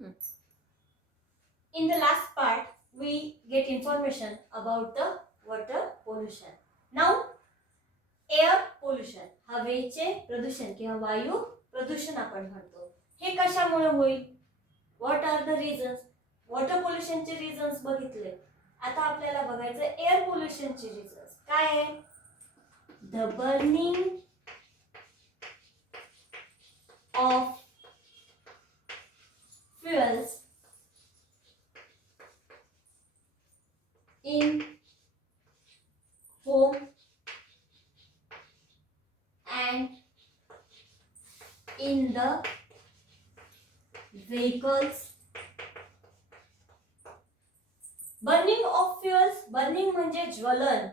Hmm. In the last part, we get information about the water pollution. Now, air pollution, हवेचे प्रदूषण किंवा वायू प्रदूषण आपण म्हणतो, हे कशामुळे होईल? What are the reasons? Water पोल्युशनचे रिझन्स बघितले. आता आपल्याला बघायचं एअर पोल्युशनचे रिझन्स काय आहे. The burning of fuels in home and in the vehicles. Burning of fuels, burning म्हणजे ज्वलन,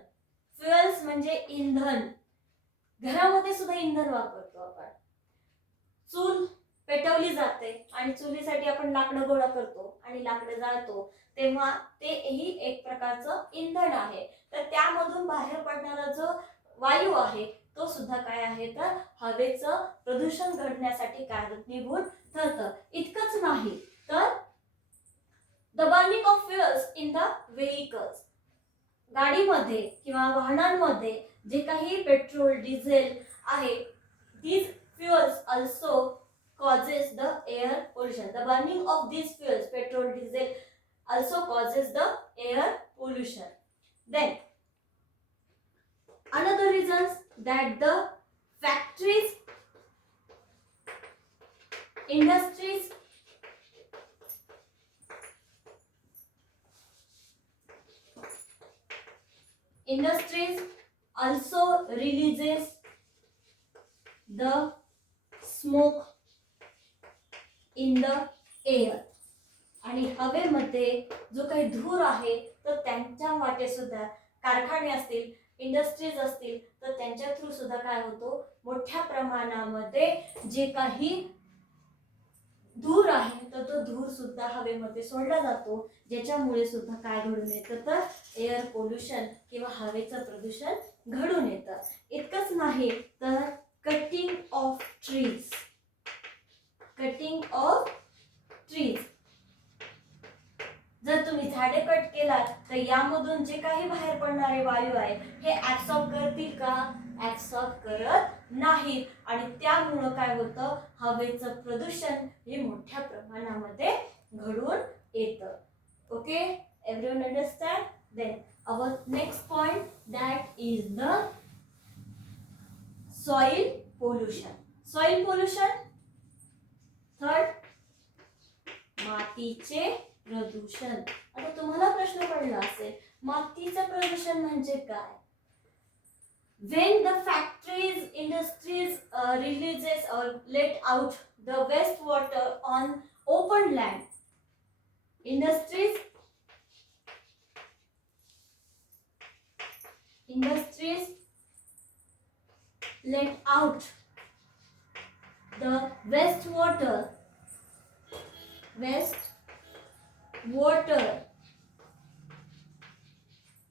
फ्युएल्स म्हणजे इंधन. घरामध्ये सुद्धा इंधन वापरतो आपण. चूल पेटवली जाते आणि चुलीसाठी आपण लाकडं गोळा करतो आणि लाकडं जाळतो, तेव्हा तेही एक प्रकारचं इंधन आहे. तर त्यामधून बाहेर पडणारा जो वायू आहे तो सुद्धा काय आहे तर हवेचं प्रदूषण घडण्यासाठी कारणीभूत ठरतं. इतकंच नाही तर the burning of fuels in the vehicles, गाडीमध्ये किंवा वाहनांमध्ये जे काही पेट्रोल डिझेल आहे, these fuels also causes the air pollution. The burning of these fuels, petrol, diesel, also causes the air pollution. Then another reasons that the factories, industries, also releases the smoke in the air. आणि हवेमध्ये जो काही धूर आहे तर त्यांच्या वाटे सुद्धा कारखाने असतील, इंडस्ट्रीज असतील तर त्यांच्या थ्रू सुद्धा काय होतो, मोठ्या प्रमाणामध्ये जे काही धूर आहे तर तो धूर सुद्धा हवेमध्ये सोडला जातो, ज्याच्यामुळे सुद्धा काय घडून येतं तर एअर पोल्युशन किंवा हवेचं प्रदूषण घडून येतं. इतकंच नाही तर cutting of trees, cutting of trees, जर तुम्ही झाडे कट केलात तर यामधून जे काही बाहेर पडणारे वायू आहे हे ऍब्सॉर्ब करतील का? ऍब्सॉर्ब करत नाहीत आणि त्यामुळे काय होतं, हवेचं प्रदूषण हे मोठ्या प्रमाणामध्ये घडून येतं. Okay, everyone understand? Then our next point that is the soil pollution. Soil pollution third, मातीचे प्रदूषण. आता तुम्हाला प्रश्न पडला असेल, मातीचं प्रदूषण म्हणजे काय? When the factories, industries releases or let out the wastewater on open land, industries let out the wastewater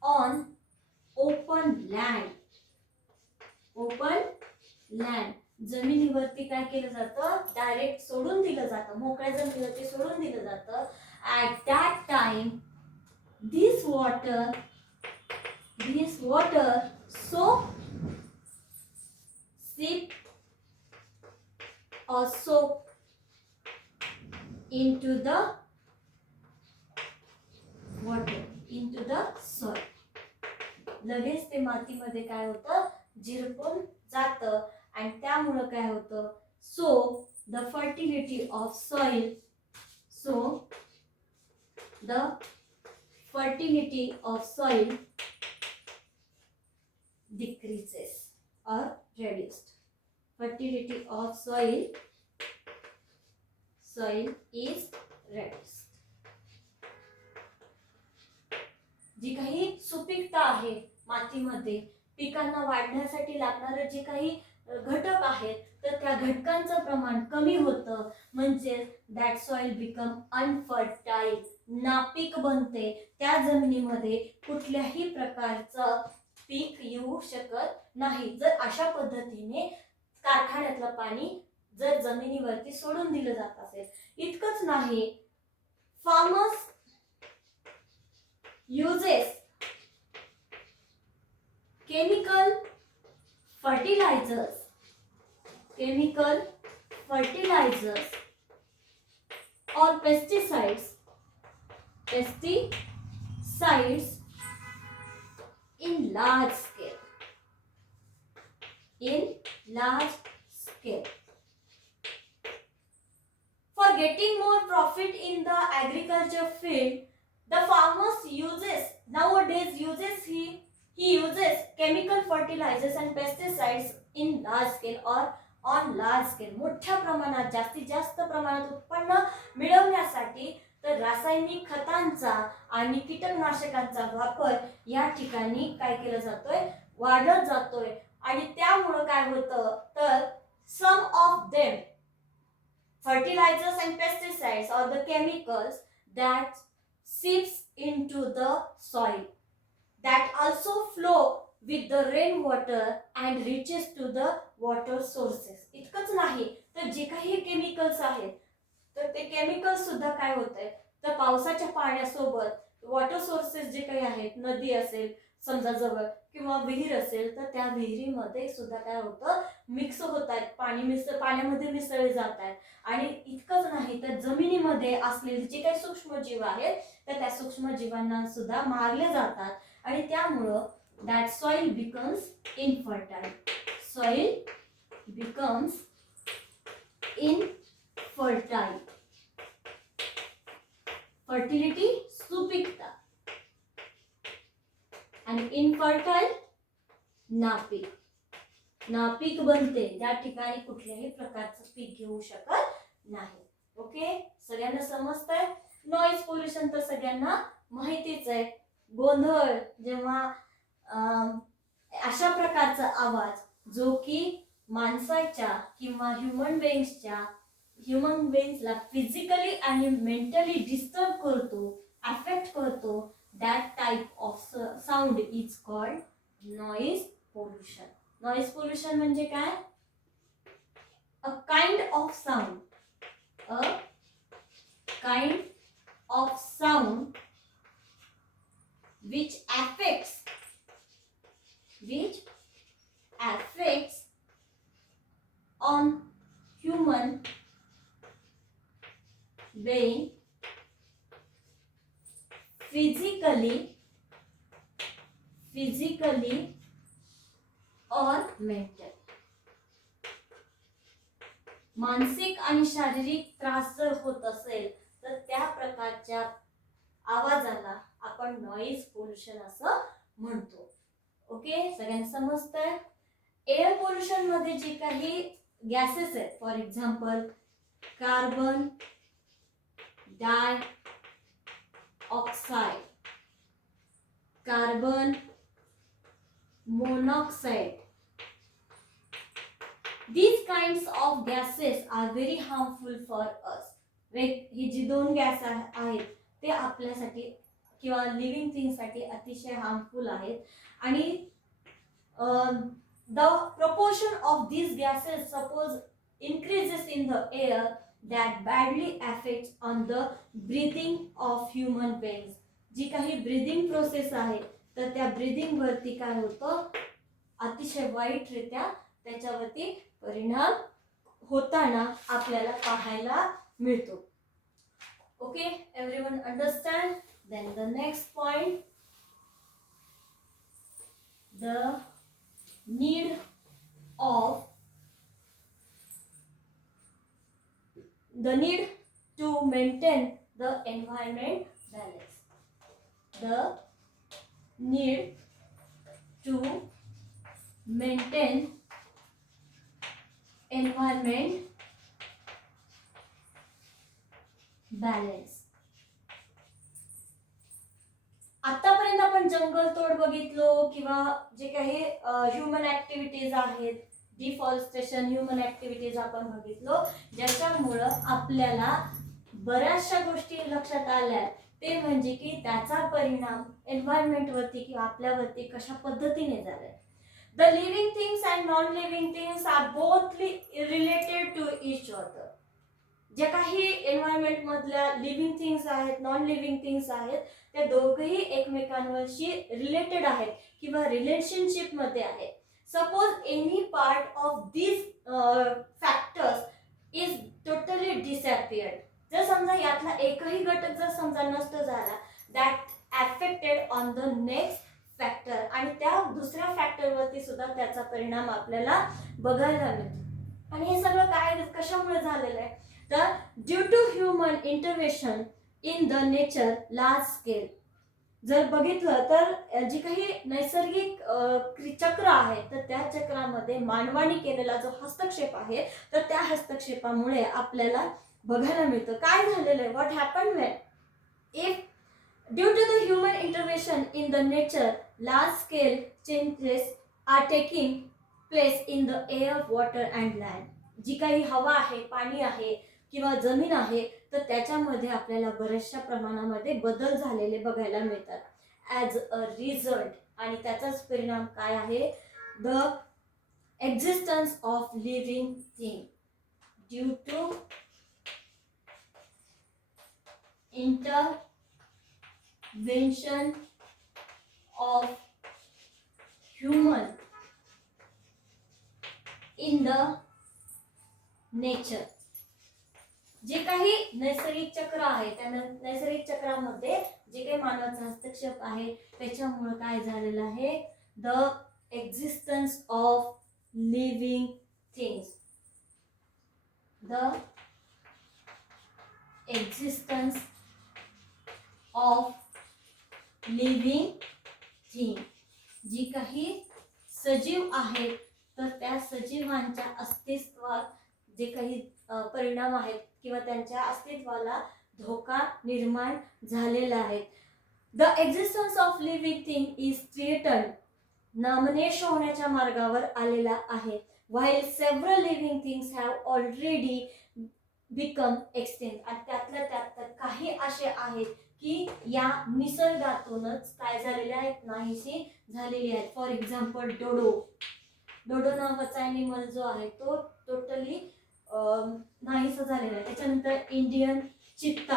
on open land. जमिनीवरती काय केलं जातं, डायरेक्ट सोडून दिलं जातं, मोकळ्या जमिनीवरती सोडून दिलं जातं. At that time this water so seep or soak into the water, into the soil. लगेच ते मातीमध्ये काय होतं, झिरपून जातं आणि त्यामुळे काय होतं, so the fertility of soil, decreases or reduced. Fertility of soil is reduced. जी काही सुपीकता आहे मातीमध्ये, पिकांना वाढण्यासाठी लागणारे जे काही घटक आहेत तर त्या घटकांचं प्रमाण कमी होतं, म्हणजे दॅट सॉइल बिकम अनफर्टाईल, नापीक बनते. त्या जमिनीमध्ये कुठल्याही प्रकारचं पीक येऊ शकत नाही जर अशा पद्धतीने कारखान्यातलं पाणी जर जमिनीवरती सोडून दिलं जात असेल. इतकंच नाही farmers uses chemical fertilizers or pesticides in large scale. For getting more profit in the agriculture field, the farmers he uses chemical fertilizers and pesticides in large scale or on large scale. मोठ्या प्रमाणात जास्तीत जास्त प्रमाणात उत्पन्न मिळवण्यासाठी तर रासायनिक खतांचा आणि कीटकनाशकांचा वापर या ठिकाणी काय केला जातोय, वाढत जातोय. आणि त्यामुळे काय होतं तर some of them fertilizers and pesticides or the chemicals that seeps into the soil, that also flow with the rainwater and reaches to the water sources. इतकंच नाही तर जे काही केमिकल्स आहेत तर ते केमिकल्स सुद्धा काय होत आहेत तर पावसाच्या पाण्यासोबत वॉटर सोर्सेस जे काही आहेत, नदी असेल समजा जवळ किंवा विहीर असेल तर त्या विहिरीमध्ये सुद्धा काय होतं मिक्स होत आहेत, पाण्यामध्ये मिसळले जात आहेत. आणि इतकंच नाही तर जमिनीमध्ये असलेले जे काही सूक्ष्मजीव आहेत तर त्या सूक्ष्मजीवांना सुद्धा मारले जातात आणि त्यामुळं that soil becomes infertile. Fertility सुपीकता आणि इनफर्टाईल नापीक बनते, त्या ठिकाणी कुठल्याही प्रकारचं पीक घेऊ शकत नाही. ओके, सगळ्यांना समजतंय. नॉइज पोल्युशन तर सगळ्यांना माहितीच आहे. गोंधळ जेव्हा अशा प्रकारचा आवाज जो की माणसाच्या किंवा ह्युमन बेइंग्सला फिजिकली आणि मेंटली डिस्टर्ब करतो, अफेक्ट करतो, that type of sound is called noise pollution. Noise pollution म्हणजे काय? A kind of sound which affects on human being physically or mentally. मानसिक आणि शारीरिक त्रास जर होत असेल तर त्या प्रकारच्या आवाजाला आपण नॉइज पोल्युशन असं म्हणतो. ओके, सगळ्यांना समजतंय. एअर पोल्युशन मध्ये जे काही गॅसेस आहेत, for example carbon dioxide, carbon monoxide, these kinds of gases are very harmful for us. ही जी दोन गॅस आहेत ते आपल्यासाठी किंवा लिव्हिंग थिंग साठी अतिशय हार्मफुल आहेत. आणि the proportion of these gases suppose increases in the air that badly affects on the breathing of human beings. जी काही ब्रीदिंग प्रोसेस आहे तर त्या ब्रीदिंग वरती काय होतं अतिशय वाईटरित्या त्याच्यावरती परिणाम होताना आपल्याला पाहायला मिळतो. Okay, everyone understand. Then the next point, the need to maintain the environment balance. The need to maintain environment balance. आतापर्यंत आपण जंगल तोड बघितलो किंवा जे काही ह्युमन ऍक्टिव्हिटीज आहेत, डिफॉरेस्टेशन, ह्युमन ऍक्टिव्हिटीज आपण बघितलो ज्याच्यामुळं आपल्याला बऱ्याचशा गोष्टी लक्षात आल्या. ते म्हणजे की त्याचा परिणाम एन्व्हायरमेंट वरती किंवा आपल्यावरती कशा पद्धतीने झालाय. The living things and non-living things are both related to each other. जे काही एन्व्हायरमेंट मधल्या लिव्हिंग थिंग्स आहेत, नॉन लिव्हिंग थिंग्स आहेत, त्या दोघंही एकमेकांवरशी रिलेटेड आहेत किंवा रिलेशनशिप मध्ये आहेत. Suppose any part of this factors is totally disappeared, जर समजा यातला एकही घटक जर समजा नष्ट झाला, that affected on the next factor, आणि त्या दुसऱ्या फॅक्टरवरती सुद्धा त्याचा परिणाम आपल्याला बघायला मिळतो. आणि हे सगळं काय कशामुळे झालेलं आहे, तर due to human intervention in the nature large scale. जर बघितलं तर जी काही नैसर्गिक चक्र आहे, तर त्या चक्रामध्ये मानवाने केलेला जो हस्तक्षेप आहे, तर त्या हस्तक्षेपामुळे आपल्याला बघायला मिळतं. काय झालेलं आहे, what happen when if due to the human intervention in the nature large scale changes are taking place in the air, water and land. जी काही हवा आहे, पाणी आहे किंवा जमीन आहे, तर त्याच्यामध्ये आपल्याला बऱ्याचशा प्रमाणामध्ये बदल झालेले बघायला मिळतात ॲज अ रिझल्ट. आणि त्याचाच परिणाम काय आहे, the existence of living thing due to intervention of human in the nature. जे काही नैसर्गिक चक्र आहे, त्या नैसर्गिक चक्रामध्ये जे काही मानवाचा हस्तक्षेप आहे, त्याच्यामुळे काय झालेलं आहे, the existence of living things, the existence of living thing. जी काही सजीव आहेत, तर त्या सजीवांच्या अस्तित्वात जे काही परिणाम आहेत किंवा त्यांच्या अस्तित्वाला धोका निर्माण झालेला आहे. The existence of living thing is threatened, नामशेष होण्याच्या मार्गावर आलेला आहे. While several living things have already become extinct. आणि त्यातल्या त्यात काही असे आहेत की या निसर्गातूनच काय झालेले आहेत, नाहीशी झालेली आहेत. फॉर एक्झाम्पल डोडो नावाचा ॲनिमल जो आहे, तो टोटली नाहीसा झालेला आहे. त्याच्यानंतर इंडियन चित्ता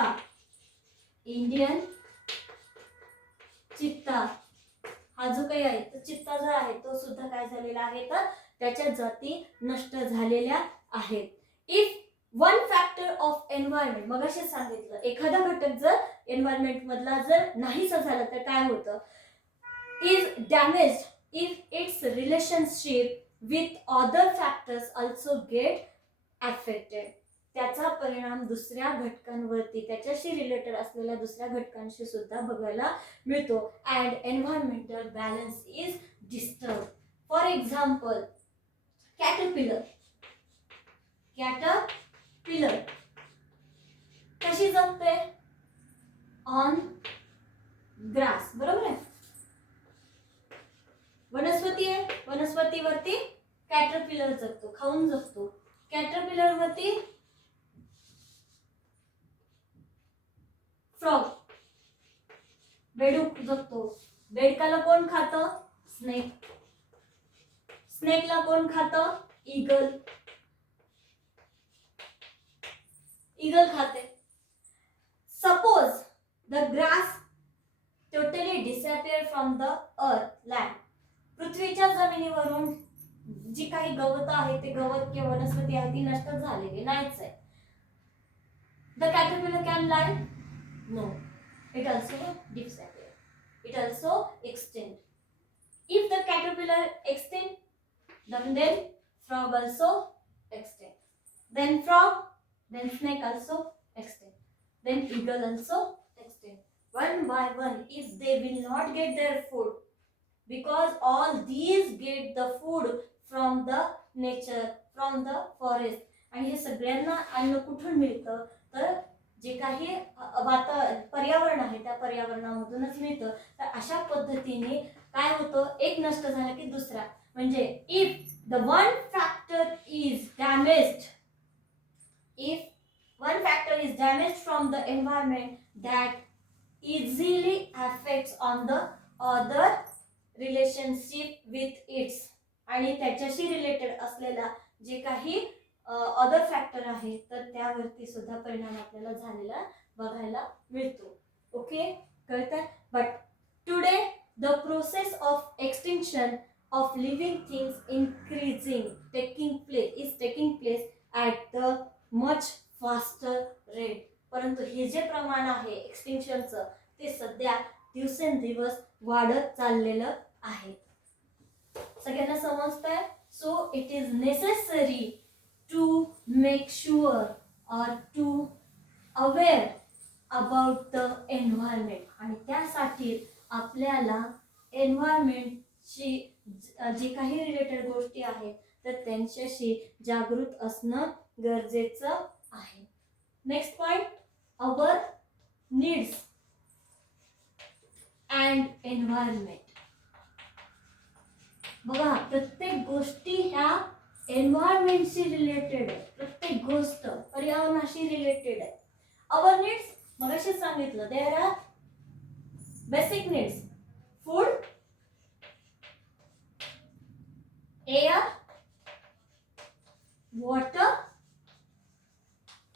हा जो काही आहे, तो चित्ता जो आहे, तो सुद्धा काय झालेला आहे, तर त्याच्या जाती नष्ट झालेल्या आहेत. If one factor of environment, मग असे सांगितलं, एखादा घटक जर एन्व्हायरमेंट मधला जर नाहीसा झाला तर काय होतं, is damaged if it's relationship with other factors also get affected. त्याचा परिणाम दुसऱ्या घटकांवरती, त्याच्याशी रिलेटेड असलेल्या दुसऱ्या घटकांशी सुद्धा बघायला मिळतो. And environmental balance is disturb. For example caterpillar कशी जगते, ऑन ग्रास, बरोबर आहे. वनस्पती आहे, वनस्पतीवरती कॅटरपिलर जगतो, खाऊन जगतो. कॅटरपिलर वरती फ्रॉग, बेडूक जगतो. बेडकाला कोण खातं, स्नेक. स्नेकला कोण खातं, ईगल खाते. Suppose the grass totally disappear from the earth land. पृथ्वीच्या जमिनीवरून जी काही गवत आहे, ते गवत किंवा वनस्पती आहे, ती नष्ट झालेली नाहीच आहे. The caterpillar can live, no, it also disappear, it also extinct. If the caterpillar extinct, then frog also extinct, then snake also extinct, then eagle also extinct. One by one, if they will not get their food, because all these get the food from the nature, from the forest. आणि हे सगळ्यांना अन्न कुठून मिळतं, तर जे काही पर्यावरण आहे, त्या पर्यावरणामधूनच मिळतं. तर अशा पद्धतीने काय होतं, एक नष्ट झालं की दुसरा. म्हणजे if one factor is damaged from the environment, that easily affects on the other relationship with its. आणि त्याच्याशी रिलेटेड असलेला जे काही अदर फॅक्टर आहे तर त्यावरती सुद्धा परिणाम आपल्याला झालेला बघायला मिळतो. ओके, कळतंय? But today the process of extinction of living things is taking place at the much faster rate. परंतु हे जे प्रमाण आहे एक्सटिंक्शनचं ते सध्या दिवसेंदिवस वाढत चाललेलं आहे. सगळ्यांना समजतंय? So it is necessary to make sure और to aware about the environment. आणि त्यासाठी आपल्याला एन्व्हायरमेंटची जे काही रिलेटेड गोष्टी आहेत तर त्यांच्याशी जागृत असणं गरजेचं आहे. Next point, our needs and environment. बघा, प्रत्येक गोष्टी ह्या एन्व्हायरमेंटशी रिलेटेड आहे. प्रत्येक गोष्ट पर्यावरणाशी रिलेटेड आहे. अवर नीड्स मगाशी सांगितलं, there are basic needs, food, air, water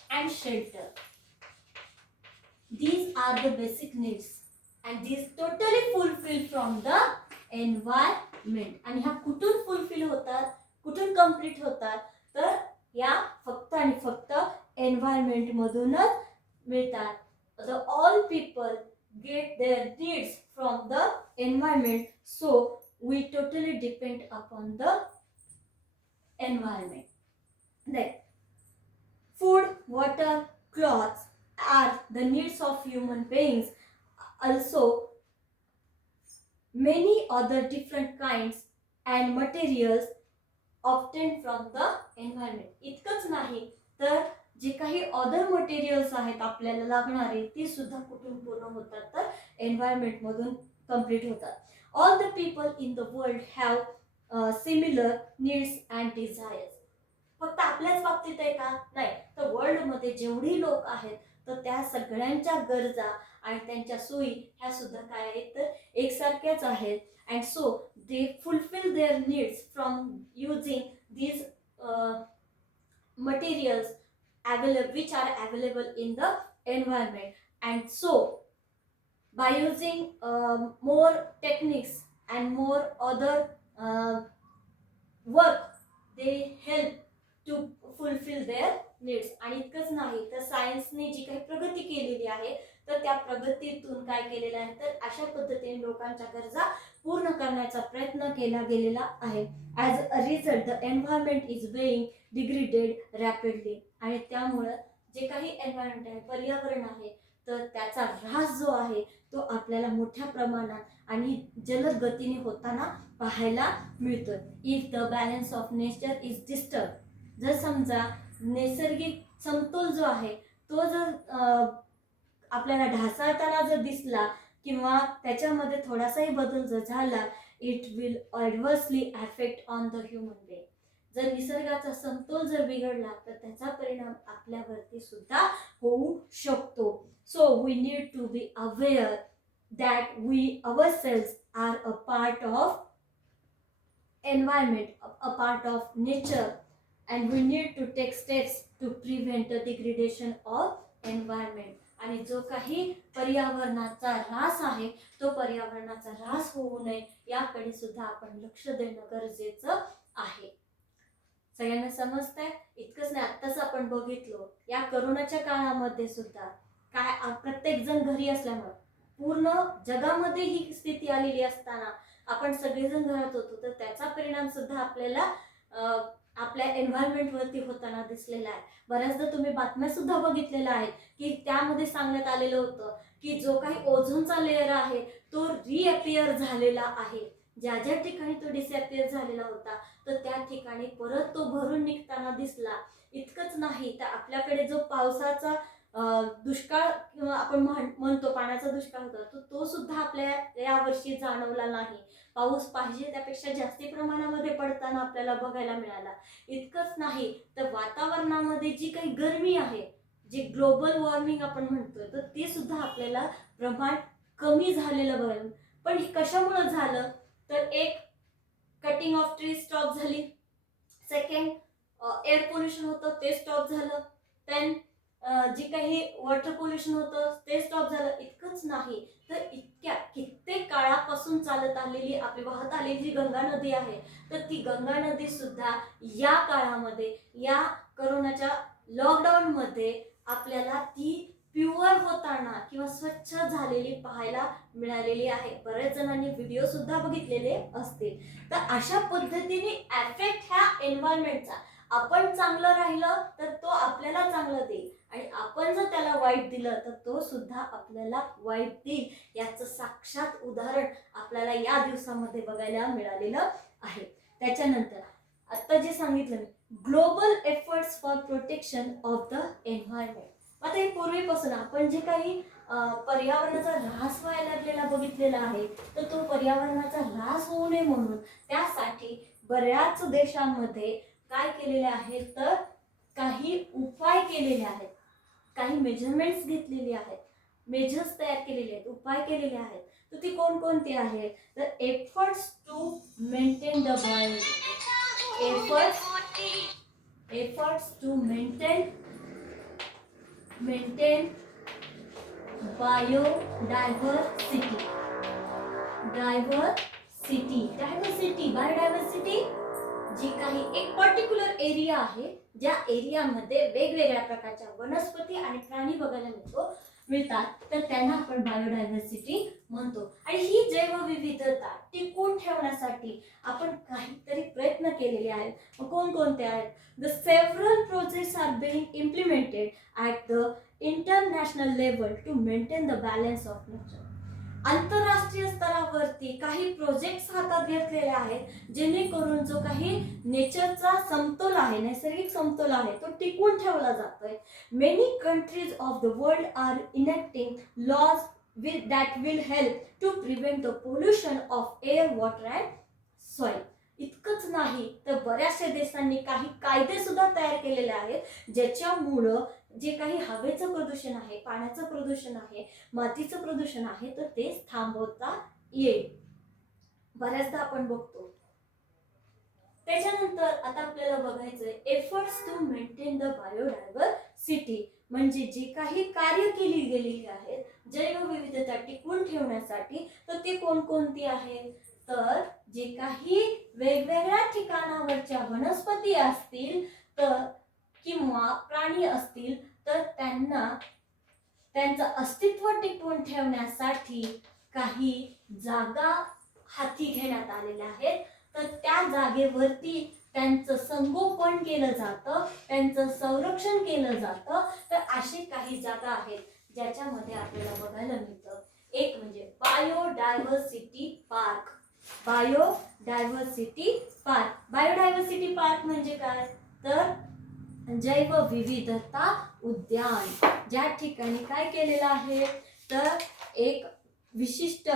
and shelter. These are the basic needs and these totally fulfilled from the environment. आणि ह्या कुठून फुलफिल होतात, कुठून कंप्लीट होतात, तर या फक्त आणि फक्त एन्व्हायरमेंट मधूनच मिळतात. The all people get their needs from the environment, so we totally depend upon the environment. Then food, water, clothes are the needs of human beings. Also many other different kinds and materials obtained from the environment. इतकंच नाही तर जे काही other materials आहेत आपल्याला लागणारे ते सुद्धा कुठून पूर्ण होतात, तर एन्व्हायरमेंट मधून कंप्लीट होतात. All the people in the world have similar needs and desires. फक्त आपल्याच बाबतीत आहे का? नाही, तर वर्ल्ड मध्ये जेवढी लोक आहेत तर त्या सगळ्यांच्या गरजा आणि त्यांच्या सोयी ह्या सुद्धा काय आहेत, तर एकसारख्याच आहेत. And so they fulfil their needs from using these materials which are available in the environment. And so by using more techniques and more other work they help to fulfill their needs. आणि इतकंच नाही तर सायन्सने जी काही प्रगती केलेली आहे तर त्या प्रगतीतून काय केलेलं आहे, तर अशा पद्धतीने लोकांच्या गरजा पूर्ण करण्याचा प्रयत्न केला गेलेला आहे. As a result the environment is being degraded rapidly. आणि त्यामुळं जे काही एन्व्हायरमेंट आहे, पर्यावरण आहे, तर त्याचा ऱ्हास जो आहे तो आपल्याला मोठ्या प्रमाणात आणि जलद गतीने होताना पाहायला मिळतो. If the balance of nature is disturb, जर समजा नैसर्गिक समतोल जो आहे तो जर आपल्याला ढासळताना जर दिसला किंवा त्याच्यामध्ये थोडासाही बदल जर झाला, it will adversely affect on the human being. जर निसर्गाचा समतोल जर बिघडला तर त्याचा परिणाम आपल्यावरती सुद्धा होऊ शकतो. So we need to be aware that we ourselves are a part of environment, a part of nature, and we need to take steps to prevent the degradation of environment. आणि जो काही पर्यावरणाचा ऱ्हास आहे तो पर्यावरणाचा ऱ्हास होऊ नये याकडे सुद्धा आपण लक्ष देणं गरजेचं आहे. सगळ्यांना समजतंय? इतकंच नाही, आत्ताच आपण बघितलं या करोनाच्या काळामध्ये सुद्धा काय प्रत्येक जण घरी असल्यामुळे पूर्ण जगामध्ये ही स्थिती आलेली असताना आपण सगळेजण घरात होतो, तर त्याचा परिणाम सुद्धा आपल्याला आपल्या एन्व्हायरमेंट वरती होताना दिसलेला आहे. बऱ्याचदा तुम्ही बातम्या सुद्धा बघितलेल्या आहेत की त्यामध्ये सांगण्यात आलेलं होतं की जो काही ओझोनचा लेअर आहे तो रिअपिअर झालेला आहे. ज्या ज्या ठिकाणी तो डिसअपिअर झालेला होता तर त्या ठिकाणी परत तो भरून निघताना दिसला. इतकंच नाही तर आपल्याकडे जो पावसाचा दुष्काळ किंवा आपण म्हणतो पाण्याचा दुष्काळ होता तो सुद्धा आपल्या यावर्षी जाणवला नाही. पाऊस पाहिजे त्यापेक्षा जास्ती प्रमाणामध्ये पडताना आपल्याला बघायला मिळाला. इतकंच नाही तर वातावरणामध्ये जी काही गरमी आहे, जे ग्लोबल वॉर्मिंग आपण म्हणतोय, तर ते सुद्धा आपल्याला प्रमाण कमी झालेलं बघायला. पण हे कशामुळे झालं, तर एक कटिंग ऑफ ट्री स्टॉप झाली, सेकंड एअर पोल्युशन होतं ते स्टॉप झालं. देन जे काही वॉटर पोल्युशन होतं ते स्टॉप झालं. इतकंच नाही तर इतक्या कित्येक काळापासून चालत आलेली आपली वाहत आलेली जी गंगा नदी आहे, तर ती गंगा नदी सुद्धा या काळामध्ये, या करोनाच्या लॉकडाऊन मध्ये आपल्याला ती प्युअर होताना किंवा स्वच्छ झालेली पाहायला मिळालेली आहे. बऱ्याच जणांनी व्हिडिओ सुद्धा बघितलेले असतील. तर अशा पद्धतीने एफेक्ट ह्या एन्व्हायरमेंटचा, आपण चांगलं राहिलं तर तो आपल्याला चांगलं देईल आणि आपण जर त्याला वाईट दिलं तर तो सुद्धा आपल्याला वाईट देईल. याचं साक्षात उदाहरण आपल्याला या दिवसामध्ये बघायला मिळालेलं आहे. त्याच्यानंतर आता जे सांगितलं मी, global efforts for protection of the environment. आता हे पूर्वीपासून आपण जे काही पर्यावरणाचा ऱ्हास व्हायला लागलेला बघितलेला आहे, तर तो पर्यावरणाचा ऱ्हास होऊ नये म्हणून त्यासाठी बऱ्याच देशांमध्ये काय केलेले आहेत, तर काही उपाय केलेले आहेत, काही मेजरमेंट्स घेतलेले आहेत, मेजर्स तयार केलेले आहेत, उपाय केलेले आहेत. तर ती कोणकोणती आहेत, तर efforts to maintain the efforts to maintain biodiversity. Biodiversity जी काही एक पर्टिक्युलर एरिया आहे, ज्या एरियामध्ये वेगवेगळ्या प्रकारच्या वनस्पती आणि प्राणी बघायला मिळतात, तर त्यांना आपण बायोडायव्हर्सिटी म्हणतो. आणि ही जैवविविधता टिकवून ठेवण्यासाठी आपण काहीतरी प्रयत्न केलेले आहेत. मग कोणकोणते आहेत? The several projects are being implemented at the international level to maintain the balance of nature. आंतरराष्ट्रीय स्तरावरती काही प्रोजेक्ट्स हातात घेतलेले आहेत, जेणेकरून जो काही नेचरचा समतोल आहे, नैसर्गिक समतोल आहे, तो टिकवून ठेवला जातोय. Many countries of the world are enacting laws that will help to prevent the pollution of air, water and soil. इतकंच नाही तर बऱ्याचशा देशांनी काही कायदे सुद्धा तयार केलेले आहेत, ज्याच्यामुळं जे काही हवेचं प्रदूषण आहे, पाण्याचं प्रदूषण आहे, मातीचं प्रदूषण आहे, तर ते थांबवता येईल. बऱ्याचदा आपण बघतो. त्याच्यानंतर आता आपल्याला बघायचंय efforts to maintain the biodiversity, म्हणजे जे काही कार्य केली गेलेली आहेत जैवविविधता टिकवून ठेवण्यासाठी, तर ते कोणकोणती आहेत, तर जे काही वेगवेगळ्या ठिकाणावरच्या वनस्पती असतील तर किंवा प्राणी असतील, तर त्यांचं अस्तित्व टिकवून ठेवण्यासाठी काही जागा हाती घेण्यात आलेल्या आहेत. तर त्या जागेवरती त्यांचं संगोपन केलं जातं, त्यांचं संरक्षण केलं जातं. तर अशी काही जागा आहेत ज्याच्यामध्ये आपल्याला बघायला मिळतं. एक म्हणजे बायोडायव्हर्सिटी पार्क. बायोडायव्हर्सिटी पार्क म्हणजे काय, तर जैवविविधता उद्यान. ज्या ठिकाणी काय केलेलं आहे, तर एक विशिष्ट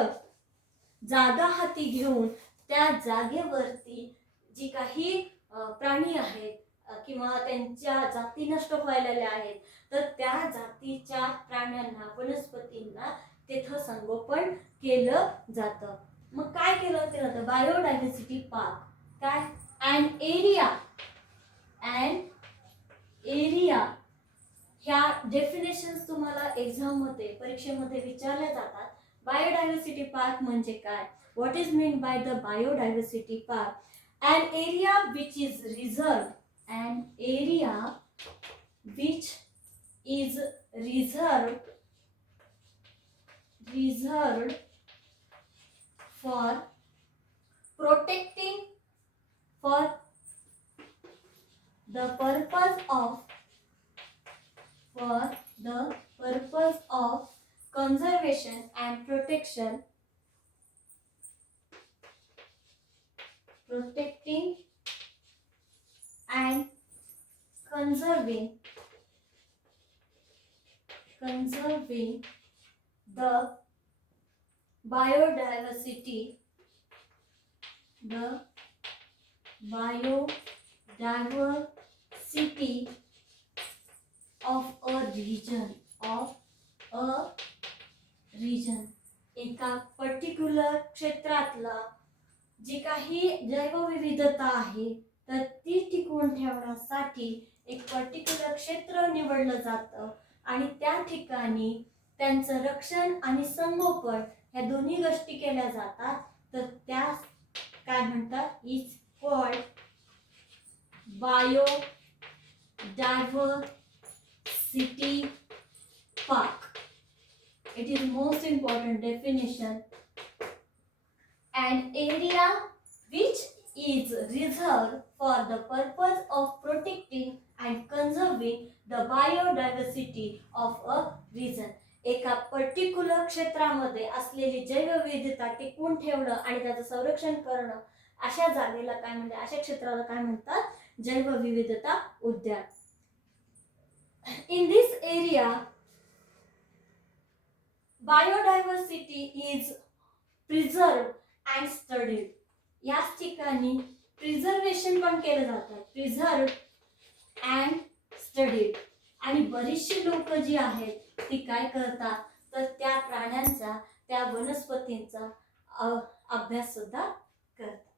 जागा हाती घेऊन त्या जागेवरती जी काही प्राणी आहेत किंवा त्यांच्या जाती नष्ट व्हायला आहेत, तर त्या जातीच्या प्राण्यांना, वनस्पतींना तिथं संगोपन केलं जातं. मग काय केलं जातं, बायोडायव्हर्सिटी पार्क. काय, अन एरिया ह्या डेफिनेशन्स तुम्हाला एक्झाम मध्ये, परीक्षेमध्ये विचारल्या जातात. बायोडायव्हर्सिटी पार्क म्हणजे काय, what is mean by the biodiversity park? An area which is reserved for protecting, for the purpose of conservation and protecting and conserving the biodiversity of a region. एका particular क्षेत्रातला जी काही जैवविविधता आहे तर ती टिकवून ठेवण्यासाठी एक पर्टिक्युलर क्षेत्र निवडलं जातं आणि त्या ठिकाणी त्यांचं रक्षण आणि संगोपन ह्या दोन्ही गोष्टी केल्या जातात. तर त्या काय म्हणतात, is called biodiversity park. It is most important definition. An area which is reserved for the purpose of protecting and conserving the biodiversity of a region. एका पर्टिक्युलर क्षेत्रामध्ये असलेली जैवविविधता टिकवून ठेवणं आणि त्याचं संरक्षण करणं, अशा जागेला काय म्हणतात, अशा क्षेत्राला काय म्हणतात, जैवविविधता उद्यान. In this area biodiversity is preserved and studied. याच ठिकाणी प्रिझर्वेशन पण केलं जातं, प्रिझर्व अँड स्टडीड. आणि बरीचशी लोक जी आहेत ती काय करतात, तर त्या प्राण्यांचा, त्या वनस्पतींचा अभ्यास सुद्धा करतात.